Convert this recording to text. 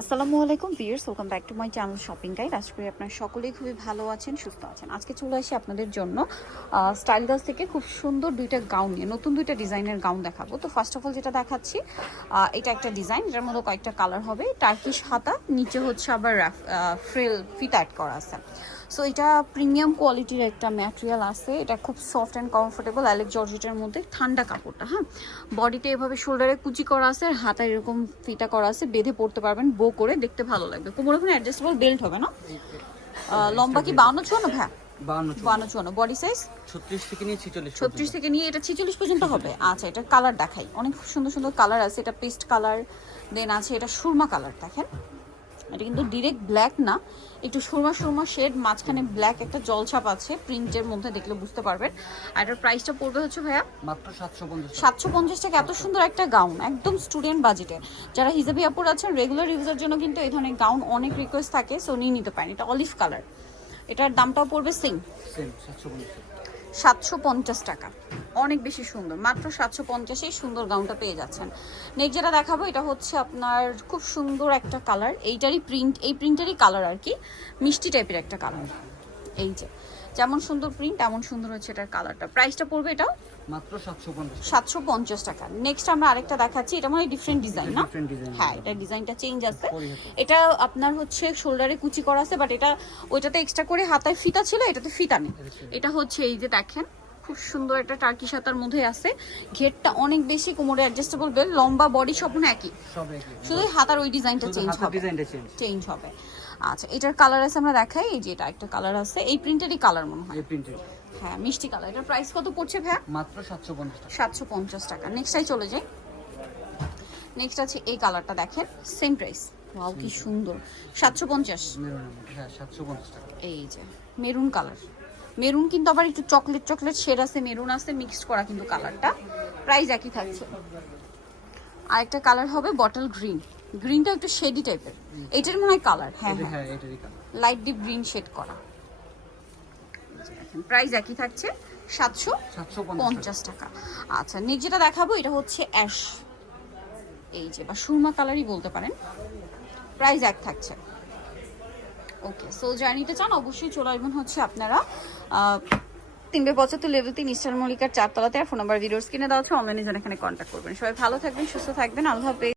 আসসালামু আলাইকুম viewers welcome back to my channel shopping guide. আশা করি আপনারা সকলেই খুবই ভালো আছেন, সুস্থ আছেন। আজকে চলে আসি আপনাদের জন্য স্টাইল দাস থেকে খুব সুন্দর দুইটা গাউন নিয়ে, নতুন দুইটা ডিজাইনের গাউন দেখাবো। তো ফার্স্ট অফ অল যেটা দেখাচ্ছি এটা একটা ডিজাইন, এটার মধ্যে কয়েকটা কালার হবে। টার্কিশ হাতা, নিচে হচ্ছে আবার ফ্রিল ফিট অ্যাড করা আছে। সো এটা প্রিমিয়াম কোয়ালিটির একটা ম্যাটেরিয়াল আছে। এটা খুব সফট অ্যান্ড কমফোর্টেবল অ্যালেক জর্জেটের মধ্যে। ঠান্ডা কাপড়টা হ্যাঁ? বডিতে এভাবে শোল্ডারে কুচি করা আছে আর হাতায় এরকম ফিতা করা আছে। বেঁধে পড়তে পারবেন বো করে দেখতে ভালো লাগবে। কোমর ওখানে অ্যাডজাস্টেবল বেল্ট হবে না। লম্বা কি বাউন্ন চুয়ান্ন? ভ্যা বাউন্ন চুয়ান্ন। বডি সাইজ ছত্রিশ থেকে নিয়ে ছিচল্লিশ ছত্রিশ থেকে নিয়ে এটা ছিচল্লিশ পর্যন্ত হবে। আচ্ছা এটা কালার দেখাই। অনেক সুন্দর সুন্দর কালার আছে। এটা পেস্ট কালার দেন আছে। এটা সুরমা কালার দেখেন। এটা কিন্তু ডিরেক্ট ব্ল্যাক না। একটু সুরমা সুরমা শেড মাঝখানে ব্ল্যাক একটা জলছাপ আছে প্রিন্টের মধ্যে দেখলে বুঝতে পারবেন। আর এটার প্রাইসটা পড়বে হচ্ছে ভাইয়া মাত্র সাতশো পঞ্চাশ সাতশো পঞ্চাশ টাকা এত সুন্দর একটা গাউন একদম স্টুডেন্ট বাজেটে যারা হিজাবি আপুর আছেন রেগুলার ইউজের জন্য কিন্তু এই ধরনের গাউন অনেক রিকোয়েস্ট থাকে সো নিয়ে নিতে পারেন। এটা অলিভ কালার এটার দামটাও পড়বে সেম সেম সাতশো পঞ্চাশ সাতশো পঞ্চাশ টাকা। অনেক বেশি সুন্দর। মাত্র সাতশো পঞ্চাশেই সুন্দর গাউনটা পেয়ে যাচ্ছেন। নেক্সট যেটা দেখাবো, এটা হচ্ছে আপনার খুব সুন্দর একটা কালার এইটারই প্রিন্ট এই প্রিন্টারই কালার আর কি। মিষ্টি টাইপের একটা কালার এই যে। যেমন সুন্দর প্রিন্ট এমন সুন্দর হচ্ছে এটার কালারটা প্রাইসটা পড়বে এটা মাত্র সাতশো পঞ্চাশ সাতশো পঞ্চাশ টাকা। নেক্সট আমরা আরেকটা দেখাচ্ছি এটা মানে ডিফারেন্ট ডিজাইন না? হ্যাঁ এটা ডিজাইনটা চেঞ্জ আছে। এটা আপনার হচ্ছে শোল্ডারে কুচি করা আছে বাট এটা ওইটাতে এক্সট্রা করে হাতায় ফিতা ছিল এটাতে ফিতা নেই। এটা হচ্ছে এই যে দেখেন খুব সুন্দর একটা টার্কি সাতার মধ্যে আছে। ঘেরটা অনেক বেশি কোমরে অ্যাডজাস্টেবল বেল লম্বা বডি সব একই। শুধু হাতার ওই ডিজাইনটা চেঞ্জ হবে। ডিজাইনটা চেঞ্জ হবে। আচ্ছা এটার কালার আছে আমরা দেখাই। এই যে এটা একটা কালার আছে। এই প্রিন্টেরই কালার মনে হয়। হ্যাঁ মিষ্টি কালার এটার প্রাইস কত পড়ছে ভাইয়া? মাত্র সাতশো পঞ্চাশ টাকা। সাতশো পঞ্চাশ টাকা। নেক্সটাই চলে যাই। নেক্সট আছে এই কালারটা দেখেন। সেম প্রাইস ওয়াও কি সুন্দর। সাতশো পঞ্চাশ। মেরুনের মধ্যে হ্যাঁ সাতশো পঞ্চাশ টাকা। এই যে মেরুন কালার মেরুন কিন্তু আবার একটু চকলেট চকলেট শেড আছে মেরুন আছে মিক্সড করা কিন্তু কালারটা প্রাইস একই থাকছে। আরেকটা কালার হবে বটল গ্রিন গ্রিনটা একটু শেডি টাইপের এটার মনে হয় কালার হ্যাঁ হ্যাঁ। হ্যাঁ এটারই colour light deep green shade করা। প্রাইস একই থাকছে। সাতশো পঞ্চাশ। টাকা। আচ্ছা নেক্সট যেটা দেখাবো এটা হচ্ছে অ্যাশ এই যে বা সুরমা কালারই বলতে পারেন। প্রাইস এক থাকছে। ওকে সো যারা চান, অবশ্যই চলে আসবেন হচ্ছে আপনারা। তিনবে পঁচাত্তর লেভেল তিন, ইস্টার মল্লিকার চারতলাতে আর ফোন নাম্বার ভিডিওস কিনে দেওয়া হচ্ছে অনলাইনে যেন, এখানে কন্ট্যাক্ট করবেন। সবাই ভালো থাকবেন, সুস্থ থাকবেন, আল্লাহ হাফেজ।